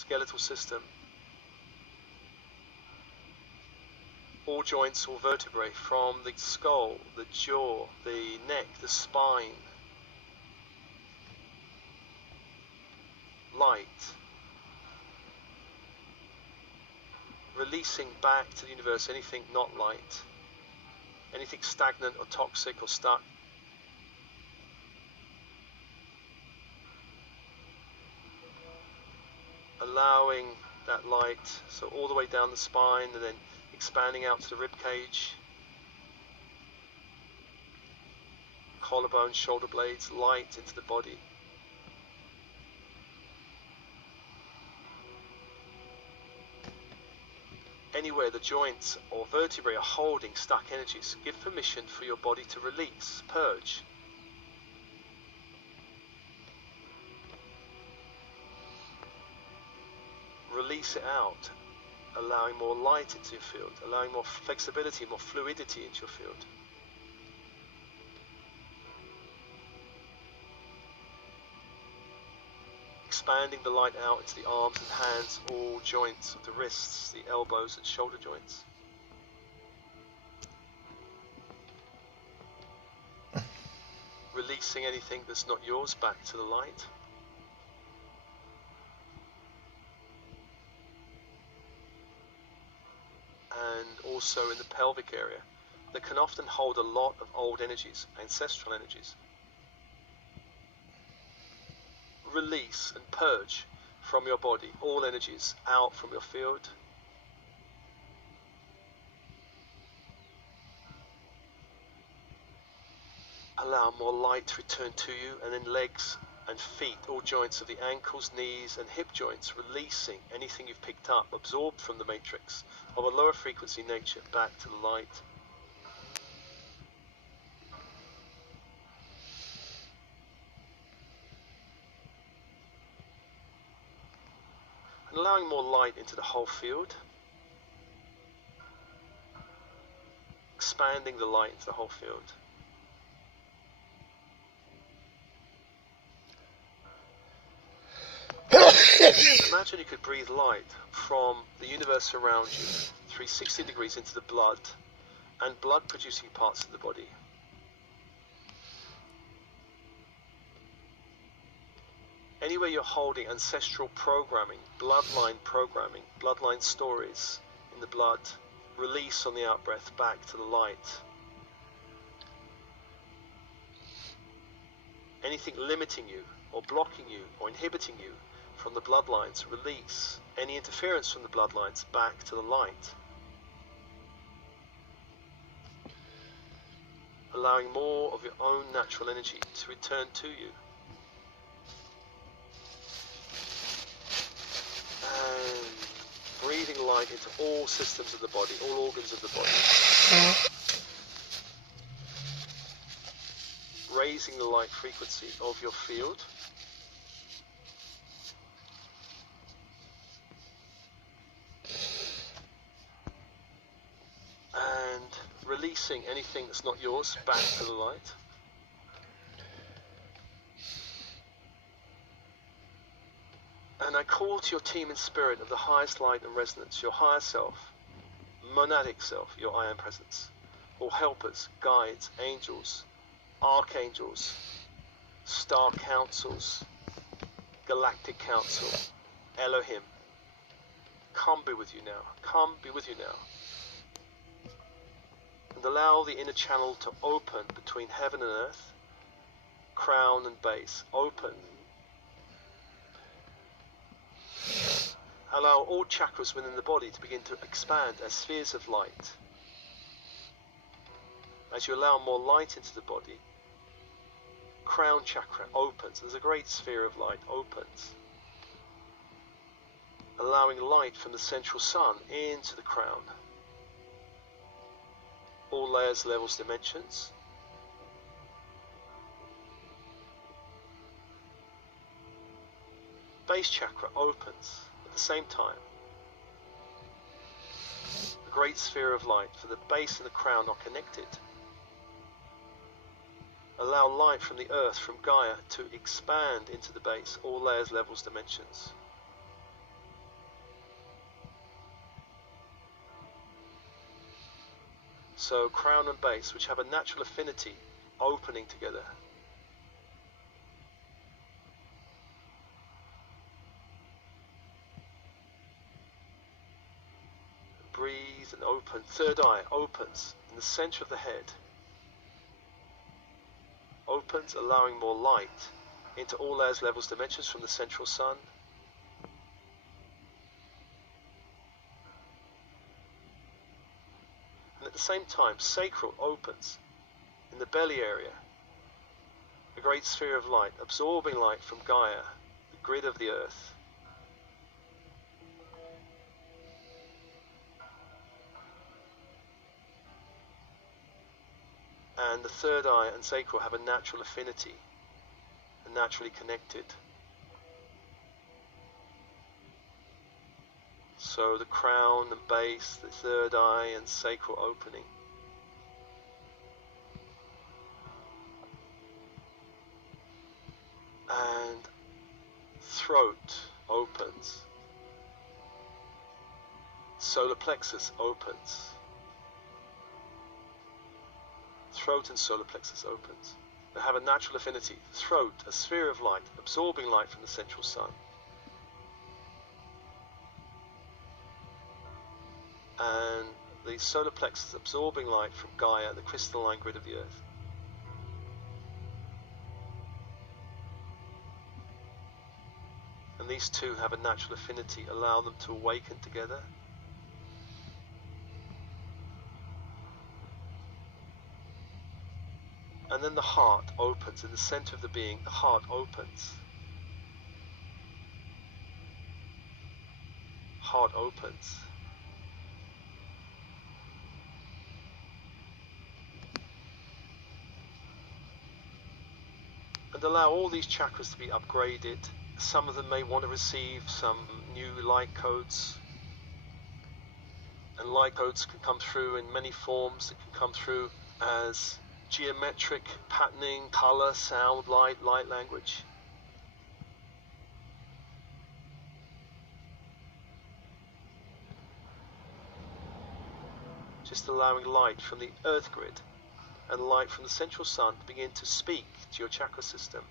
skeletal system, all joints, all vertebrae, from the skull, the jaw, the neck, the spine. Light. Releasing back to the universe anything not light, anything stagnant or toxic or stuck. Allowing that light, so all the way down the spine and then expanding out to the rib cage, collarbone, shoulder blades, light into the body. Anywhere the joints or vertebrae are holding stuck energies, give permission for your body to release, purge. Release it out, allowing more light into your field, allowing more flexibility, more fluidity into your field. Expanding the light out into the arms and hands, all joints of the wrists, the elbows and shoulder joints. Releasing anything that's not yours back to the light. And also in the pelvic area, that can often hold a lot of old energies, ancestral energies. Release and purge from your body all energies out from your field. Allow more light to return to you, and then legs and feet, all joints of the ankles, knees and hip joints, releasing anything you've picked up, absorbed from the matrix of a lower frequency nature back to the light. And allowing more light into the whole field, expanding the light into the whole field. Imagine you could breathe light from the universe around you, 360 degrees into the blood and blood producing parts of the body. Anywhere you're holding ancestral programming, bloodline stories in the blood, release on the out breath back to the light. Anything limiting you or blocking you or inhibiting you from the bloodlines, release. Any interference from the bloodlines back to the light. Allowing more of your own natural energy to return to you. And breathing light into all systems of the body, all organs of the body. Raising the light frequency of your field. Releasing anything that's not yours back to the light. And I call to your team in spirit of the highest light and resonance, your higher self, monadic self, your I am presence, all helpers, guides, angels, archangels, star councils, galactic council, Elohim. Come be with you now. Come be with you now. And allow the inner channel to open between heaven and earth, crown and base, open. Allow all chakras within the body to begin to expand as spheres of light. As you allow more light into the body, crown chakra opens. There's a great sphere of light opens, allowing light from the central sun into the crown. All layers, levels, dimensions. Base chakra opens at the same time. A great sphere of light, for the base and the crown are connected. Allow light from the earth, from Gaia, to expand into the base, all layers, levels, dimensions. So crown and base, which have a natural affinity, opening together. Breathe and open. Third eye opens in the center of the head. Opens, allowing more light into all layers, levels, dimensions from the central sun. And at the same time, sacral opens in the belly area. A great sphere of light, absorbing light from Gaia, the grid of the earth. And the third eye and sacral have a natural affinity, and naturally connected. So the crown and base, the third eye and sacral opening. And throat opens. Solar plexus opens. Throat and solar plexus opens. They have a natural affinity. Throat, a sphere of light, absorbing light from the central sun. And the solar plexus absorbing light from Gaia, the crystalline grid of the earth. And these two have a natural affinity, allow them to awaken together. And then the heart opens, in the center of the being, the heart opens. Heart opens. And allow all these chakras to be upgraded. Some of them may want to receive some new light codes. And light codes can come through in many forms. It can come through as geometric patterning, color, sound, light language. Just allowing light from the earth grid and light from the central sun to begin to speak to your chakra system.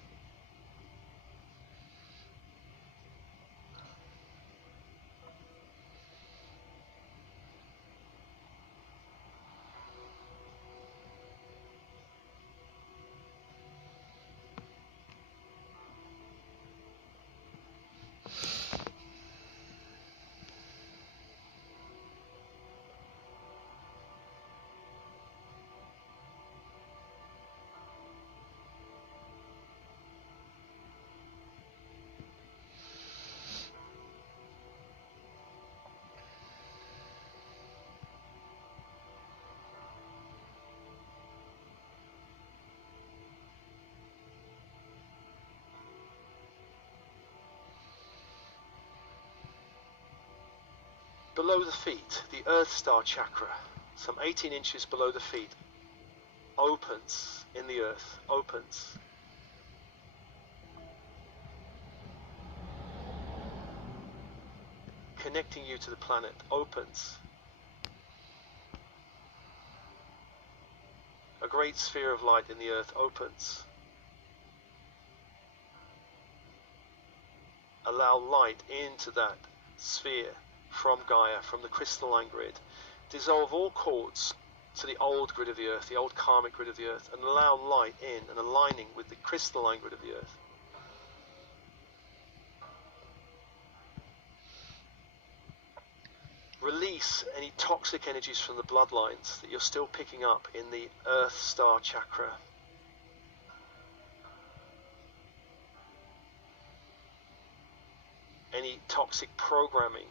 Below the feet, the Earth Star chakra, some 18 inches below the feet, opens in the earth, opens. Connecting you to the planet, opens. A great sphere of light in the earth opens. Allow light into that sphere from Gaia, from the crystalline grid. Dissolve all cords to the old grid of the earth, the old karmic grid of the earth, and allow light in and aligning with the crystalline grid of the earth. Release any toxic energies from the bloodlines that you're still picking up in the Earth Star chakra. Any toxic programming,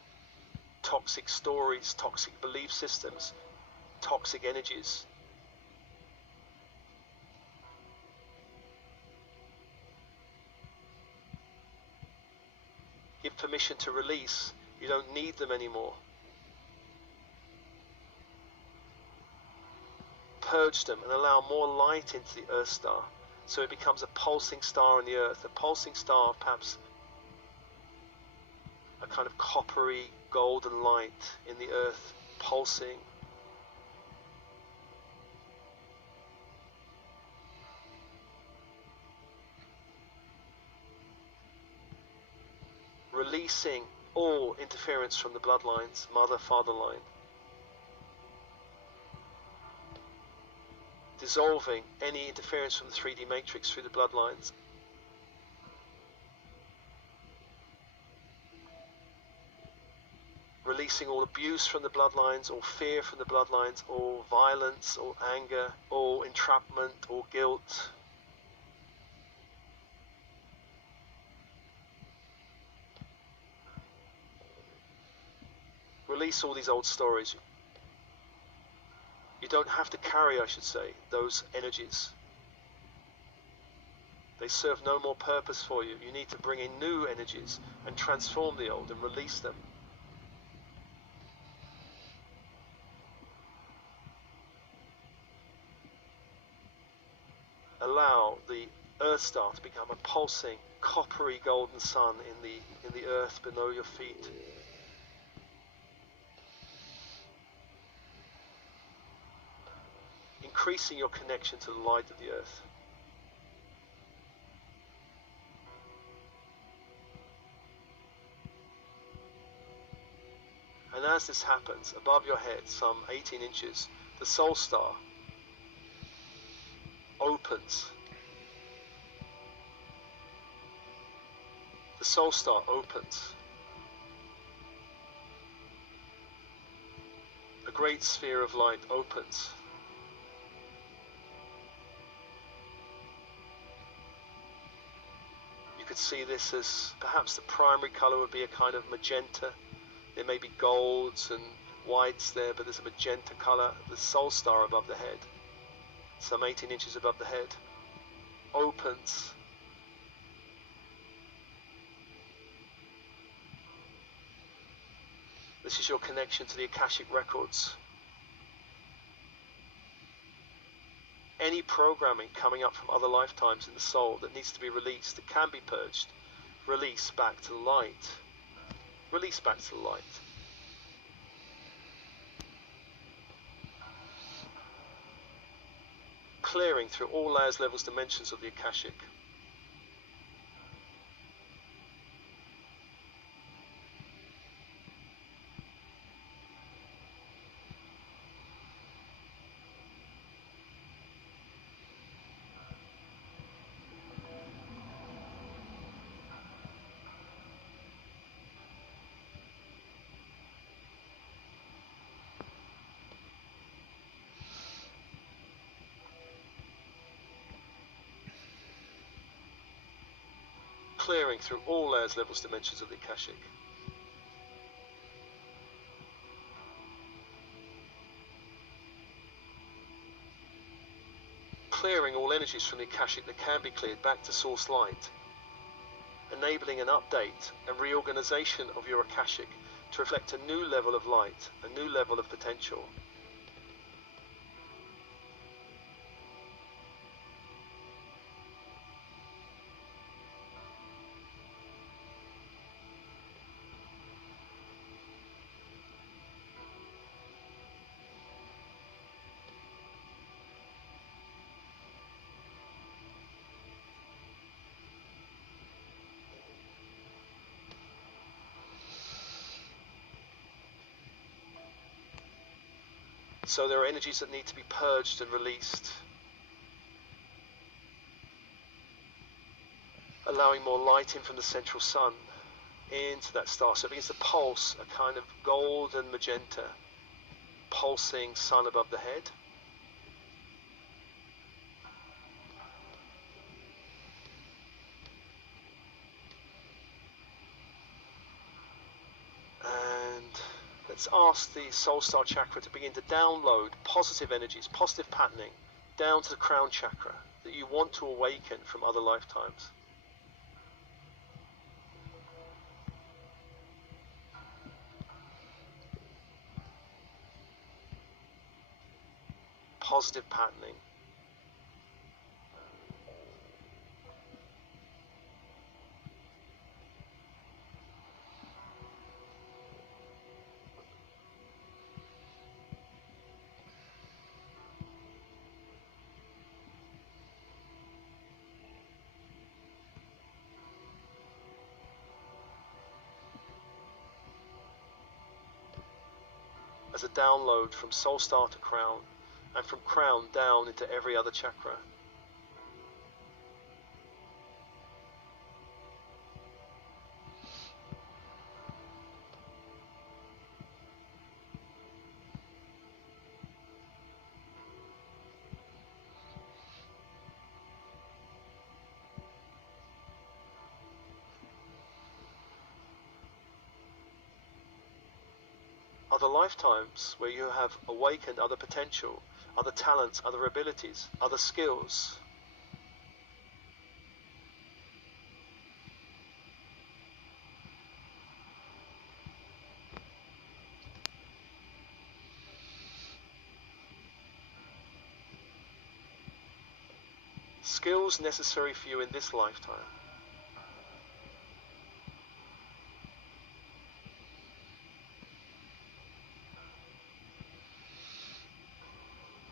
toxic stories, toxic belief systems, toxic energies. Give permission to release. You don't need them anymore. Purge them and allow more light into the Earth Star, so it becomes a pulsing star in the earth, a pulsing star of perhaps a kind of coppery golden light in the earth, pulsing. releasing all interference from the bloodlines, mother-father line. Dissolving any interference from the 3D matrix through the bloodlines. Releasing all abuse from the bloodlines, all fear from the bloodlines, all violence, all anger, all entrapment, all guilt. Release all these old stories. You don't have to carry, I should say, those energies. They serve no more purpose for you. You need to bring in new energies and transform the old and release them. Allow the Earth Star to become a pulsing, coppery golden sun in the earth below your feet. Increasing your connection to the light of the earth. And as this happens, above your head, some 18 inches, the soul star opens. The soul star opens. A great sphere of light opens. You could see this as perhaps the primary color would be a kind of magenta. There may be golds and whites there, but there's a magenta color. The soul star above the head, some 18 inches above the head, opens. This is your connection to the Akashic records. Any programming coming up from other lifetimes in the soul that needs to be released, that can be purged, release back to the light. Release back to the light. Clearing through all layers, levels, dimensions of the Akashic. Clearing through all layers, levels, dimensions of the Akashic. Clearing all energies from the Akashic that can be cleared back to source light. Enabling an update and reorganization of your Akashic to reflect a new level of light, a new level of potential. So there are energies that need to be purged and released. Allowing more light in from the central sun into that star. So it begins to pulse, a kind of golden magenta, pulsing sun above the head. Let's ask the soul star chakra to begin to download positive energies, positive patterning down to the crown chakra that you want to awaken from other lifetimes. Positive patterning. as a download from soul star to crown, and from crown down into every other chakra. Other lifetimes where you have awakened other potential, other talents, other abilities, other skills. Skills necessary for you in this lifetime.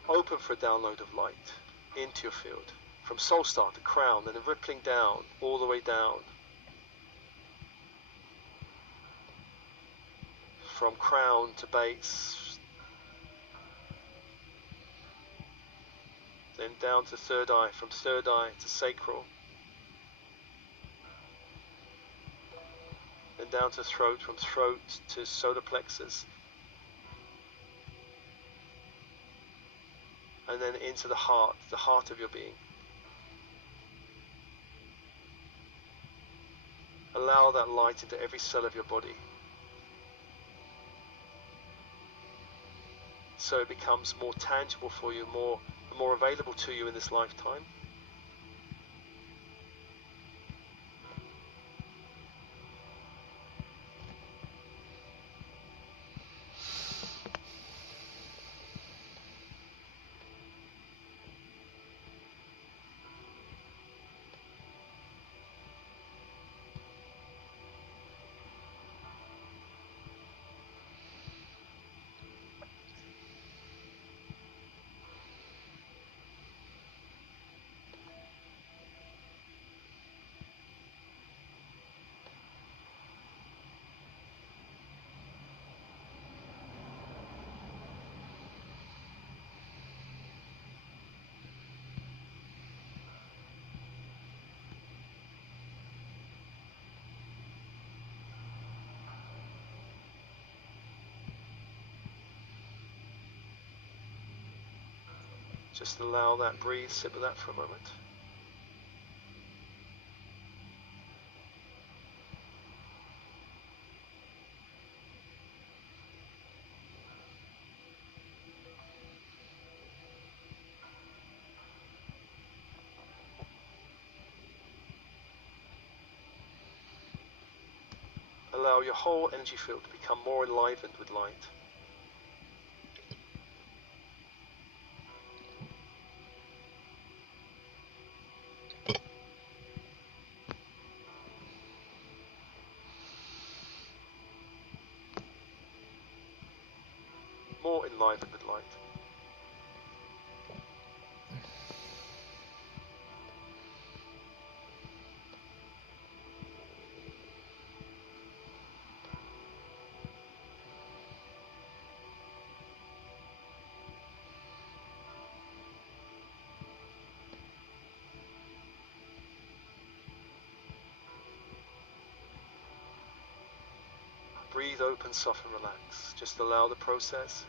Open for a download of light into your field, from soul star to crown, and then rippling down, all the way down. From crown to base, then down to third eye, from third eye to sacral, then down to throat, from throat to solar plexus, and then into the heart of your being. Allow that light into every cell of your body, so it becomes more tangible for you, more available to you in this lifetime. Just allow that, breathe, sit with that for a moment. Allow your whole energy field to become more enlivened with light. More enlivened with light. Breathe, open, soften, relax. Just allow the process.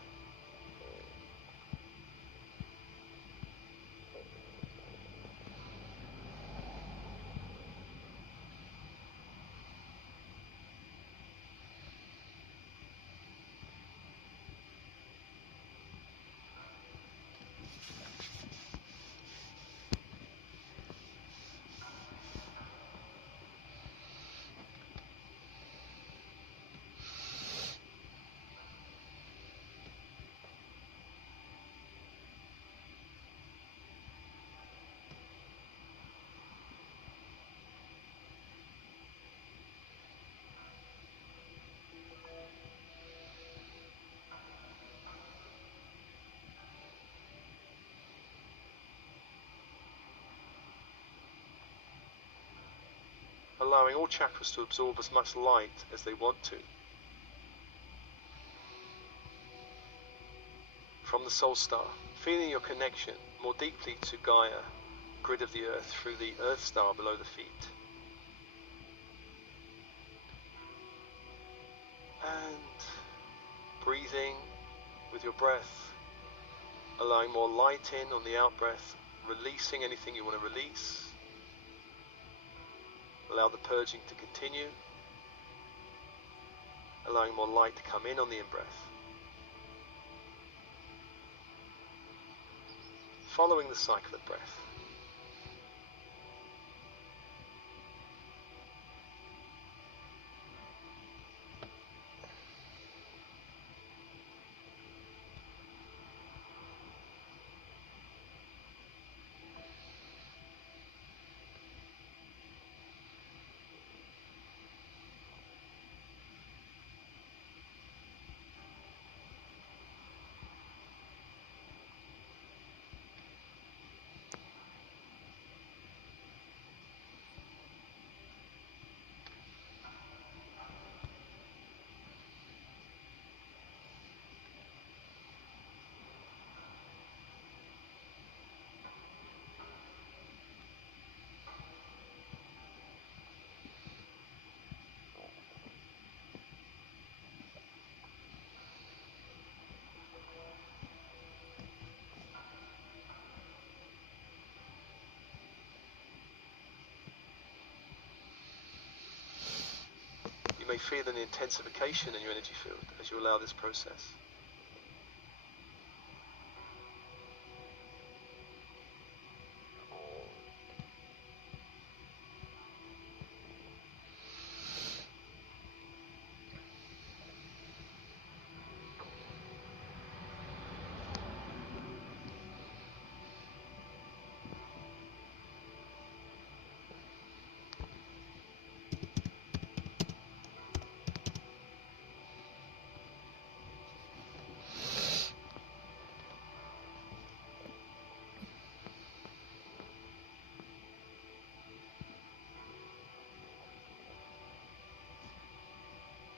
Allowing all chakras to absorb as much light as they want to. from the soul star, feeling your connection more deeply to Gaia, grid of the earth, through the earth star below the feet. And breathing with your breath, allowing more light in on the out breath, releasing anything you want to release. Allow the purging to continue, allowing more light to come in on the in-breath. Following the cycle of breath. You may feel an intensification in your energy field as you allow this process.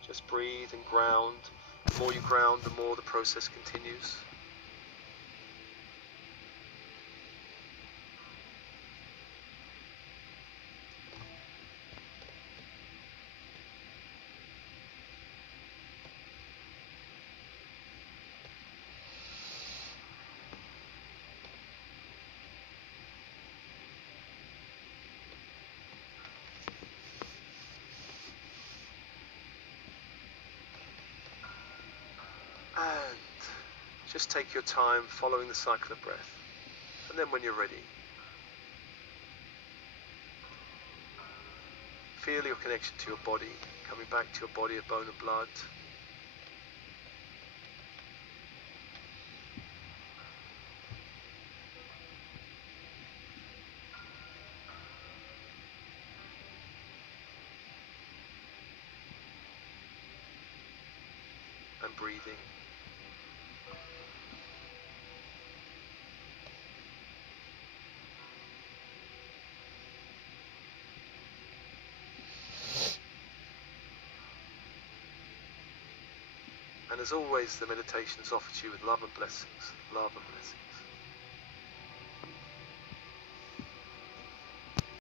Just breathe and ground. The more you ground, the more the process continues. And just take your time following the cycle of breath. And then when you're ready, feel your connection to your body, coming back to your body of bone and blood. And breathing. And as always, the meditation is offered to you with love and blessings. Love and blessings.